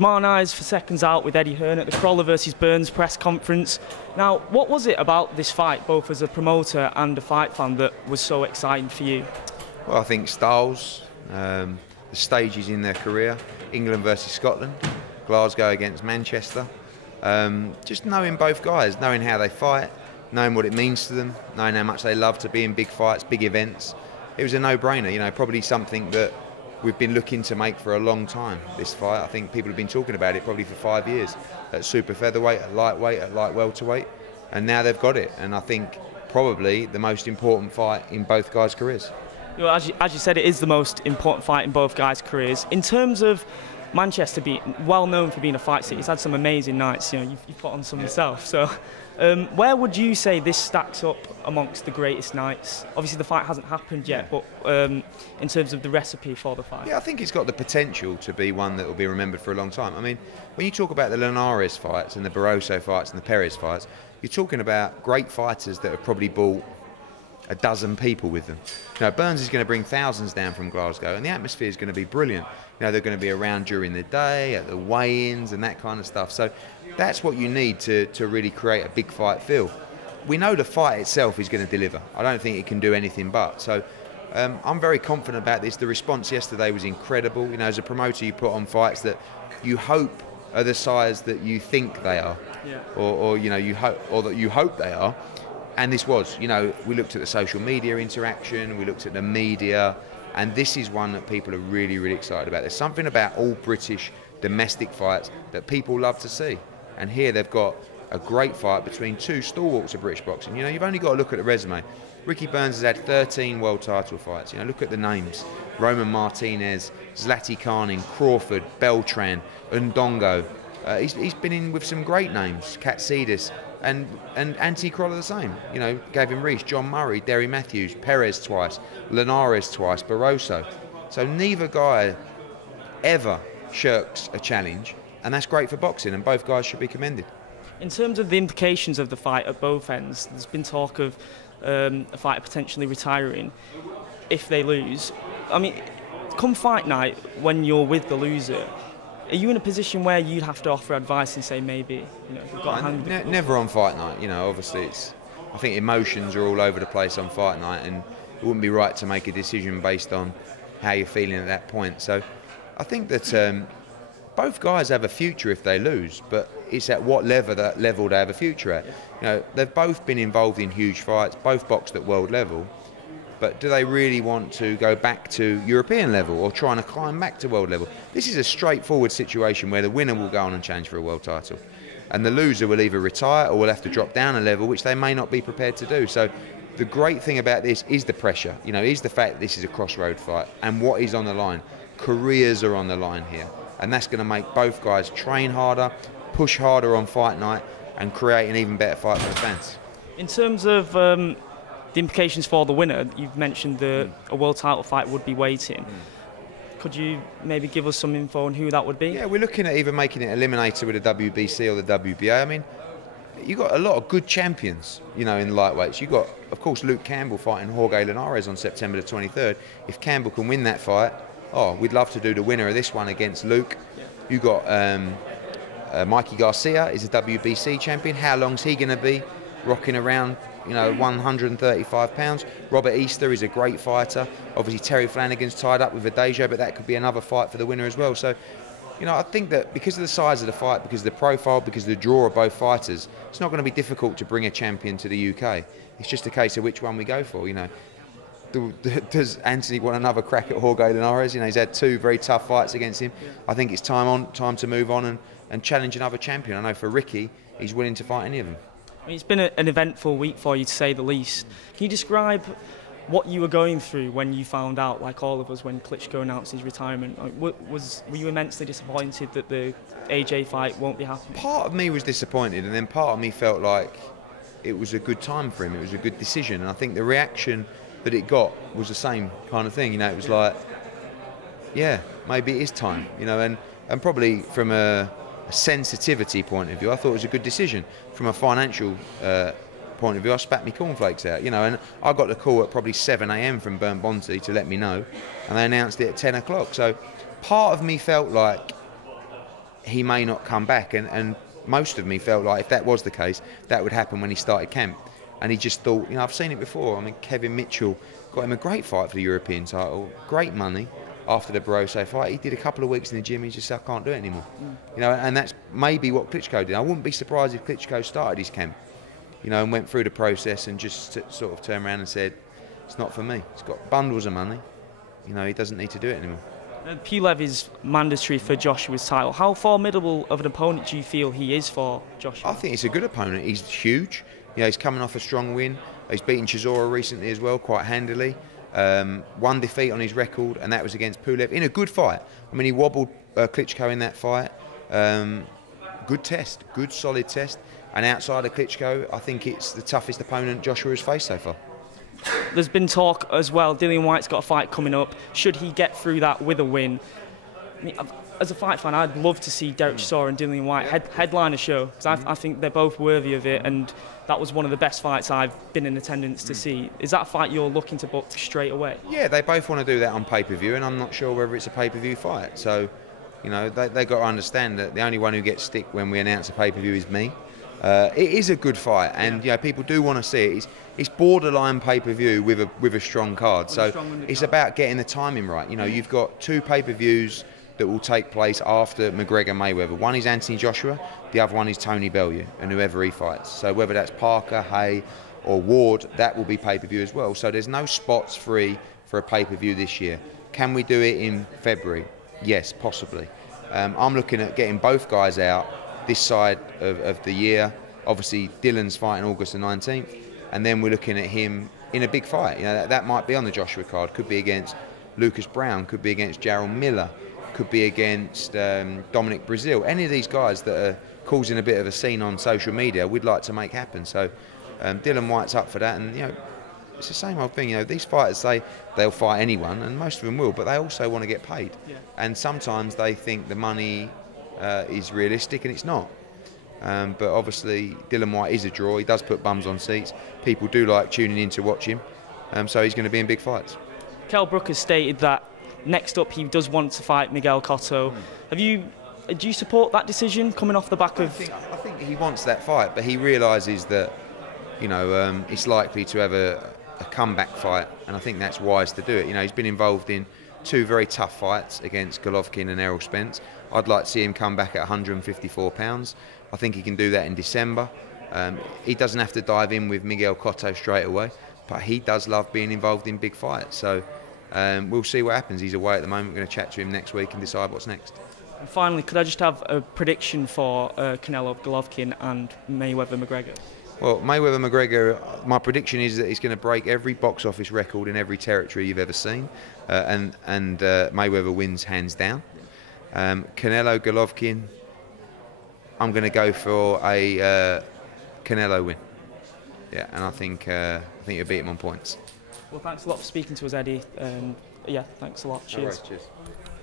Jamal Nyes for Seconds Out with Eddie Hearn at the Crolla versus Burns press conference. Now, what was it about this fight, both as a promoter and a fight fan, that was so exciting for you? Well, I think styles, the stages in their career, England versus Scotland, Glasgow against Manchester, just knowing both guys, knowing how they fight, knowing what it means to them, knowing how much they love to be in big fights, big events. It was a no-brainer, you know, probably something that we've been looking to make for a long time, this fight. I think people have been talking about it probably for 5 years, at super featherweight, at lightweight, at light welterweight, and now they've got it. And I think probably the most important fight in both guys' careers. You know, as you said, it is the most important fight in both guys' careers. In terms of Manchester being well known for being a fight city, it's had some amazing nights. You know, you've put on some yourself. So, where would you say this stacks up amongst the greatest nights? Obviously, the fight hasn't happened yet, but in terms of the recipe for the fight, yeah, I think it's got the potential to be one that will be remembered for a long time. I mean, when you talk about the Linares fights and the Barroso fights and the Perez fights, you're talking about great fighters that have probably brought a dozen people with them. You know, Burns is going to bring thousands down from Glasgow, and the atmosphere is going to be brilliant. You know, they're going to be around during the day, at the weigh-ins and that kind of stuff. So that's what you need to really create a big fight feel. We know the fight itself is going to deliver. I don't think it can do anything but. So I'm very confident about this. The response yesterday was incredible. You know, as a promoter, you put on fights that you hope are the size that you think they are, yeah. or you know, you hope, or that you hope they are. And this was, you know, we looked at the social media interaction, we looked at the media, and this is one that people are really, really excited about. There's something about all British domestic fights that people love to see. And here they've got a great fight between two stalwarts of British boxing. You know, you've only got to look at the resume. Ricky Burns has had 13 world title fights. You know, look at the names. Roman Martinez, Zlati Khan, Crawford, Beltran, Ndongo. He's been in with some great names, Katsidis, and Anthony Crolla the same. You know, Gavin Rees, John Murray, Derry Matthews, Perez twice, Linares twice, Barroso. So neither guy ever shirks a challenge, and that's great for boxing, and both guys should be commended. In terms of the implications of the fight at both ends, there's been talk of a fighter potentially retiring if they lose. I mean, come fight night, when you're with the loser, are you in a position where you'd have to offer advice and say maybe, you know, you've got to hang the never on fight night. You know, obviously I think emotions are all over the place on fight night, and it wouldn't be right to make a decision based on how you're feeling at that point. So I think that both guys have a future if they lose, but it's at what level they have a future at. You know, they've both been involved in huge fights, both boxed at world level, but do they really want to go back to European level or trying to climb back to world level? This is a straightforward situation where the winner will go on and challenge for a world title, and the loser will either retire or will have to drop down a level, which they may not be prepared to do. So the great thing about this is the pressure, you know, is the fact that this is a crossroad fight and what is on the line. Careers are on the line here, and that's going to make both guys train harder, push harder on fight night, and create an even better fight for the fans. In terms of the implications for the winner, you've mentioned a world title fight would be waiting. Could you maybe give us some info on who that would be? Yeah, we're looking at either making it eliminator with the WBC or the WBA. I mean, you've got a lot of good champions, you know, in lightweights. You've got, of course, Luke Campbell fighting Jorge Linares on September the 23rd. If Campbell can win that fight, oh, we'd love to do the winner of this one against Luke. Yeah. You've got Mikey Garcia is a WBC champion. How long's he going to be rocking around, you know, 135 pounds? Robert Easter is a great fighter. Obviously, Terry Flanagan's tied up with Adejo, but that could be another fight for the winner as well. So, you know, I think that because of the size of the fight, because of the profile, because of the draw of both fighters, it's not going to be difficult to bring a champion to the UK. It's just a case of which one we go for, you know. Does Anthony want another crack at Jorge Linares? You know, he's had two very tough fights against him. I think it's time to move on and challenge another champion. I know for Ricky, he's willing to fight any of them. I mean, it's been an eventful week for you, to say the least. Can you describe what you were going through when you found out, like all of us, when Klitschko announced his retirement? Were you immensely disappointed that the AJ fight won't be happening? Part of me was disappointed, and then part of me felt like it was a good time for him. It was a good decision, and I think the reaction that it got was the same kind of thing. You know, it was like, yeah, maybe it is time. You know, and probably from a sensitivity point of view, I thought it was a good decision. From a financial point of view, I spat me cornflakes out, you know, and I got the call at probably 7 AM from Burn Bonte to let me know, and they announced it at 10 o'clock. So part of me felt like he may not come back. And most of me felt like if that was the case, that would happen when he started camp. And he just thought, you know, I've seen it before. I mean, Kevin Mitchell got him a great fight for the European title, great money after the Barroso fight. He did a couple of weeks in the gym, he just said, I can't do it anymore. You know, and that's maybe what Klitschko did. I wouldn't be surprised if Klitschko started his camp, you know, and went through the process and just sort of turned around and said, it's not for me. He's got bundles of money. You know, he doesn't need to do it anymore. Pulev is mandatory for Joshua's title. How formidable of an opponent do you feel he is for Joshua? I think it's a good opponent. He's huge. You know, he's coming off a strong win. He's beaten Chisora recently as well, quite handily. One defeat on his record, and that was against Pulev in a good fight. I mean, he wobbled Klitschko in that fight. Good test, good solid test. And outside of Klitschko, I think it's the toughest opponent Joshua has faced so far. There's been talk as well, Dillian Whyte's got a fight coming up. Should he get through that with a win? I mean, as a fight fan, I'd love to see Derek Chisora and Dillian Whyte headline a show, because I think they're both worthy of it, and that was one of the best fights I've been in attendance to see. Is that a fight you're looking to book straight away? Yeah, they both want to do that on pay-per-view, and I'm not sure whether it's a pay-per-view fight. So, you know, they got to understand that the only one who gets stick when we announce a pay-per-view is me. It is a good fight, and you know, people do want to see it. It's borderline pay-per-view with a strong card. So it's about getting the timing right. You know, you've got two pay-per-views that will take place after McGregor Mayweather. One is Anthony Joshua, the other one is Tony Bellew, and whoever he fights. So whether that's Parker, Hay, or Ward, that will be pay-per-view as well. So there's no spots free for a pay-per-view this year. Can we do it in February? Yes, possibly. I'm looking at getting both guys out this side of the year. Obviously, Dylan's fighting August the 19th, and then we're looking at him in a big fight. You know, that might be on the Joshua card. Could be against Lucas Brown, could be against Jarrell Miller, could be against Dominic Brazil. Any of these guys that are causing a bit of a scene on social media, we'd like to make happen. So Dillian Whyte's up for that, and you know, it's the same old thing. You know, these fighters say they'll fight anyone, and most of them will, but they also want to get paid. Yeah. And sometimes they think the money is realistic, and it's not. But obviously, Dillian Whyte is a draw. He does put bums on seats. People do like tuning in to watch him. So he's going to be in big fights. Kell Brook has stated that next up he does want to fight Miguel Cotto. Do you support that decision coming off the back of? I think he wants that fight, but he realises that, you know, it's likely to have a comeback fight, and I think that's wise to do it. You know, he's been involved in two very tough fights against Golovkin and Errol Spence. I'd like to see him come back at 154 pounds. I think he can do that in December. He doesn't have to dive in with Miguel Cotto straight away, but he does love being involved in big fights. So we'll see what happens. He's away at the moment. We're going to chat to him next week and decide what's next. And finally, could I just have a prediction for Canelo Golovkin and Mayweather McGregor? Well, Mayweather McGregor, my prediction is that he's going to break every box office record in every territory you've ever seen, and Mayweather wins hands down. Canelo Golovkin, I'm going to go for a Canelo win. Yeah, and I think he'll beat him on points. Well, thanks a lot for speaking to us, Eddie. Yeah, thanks a lot. Cheers. All right, cheers.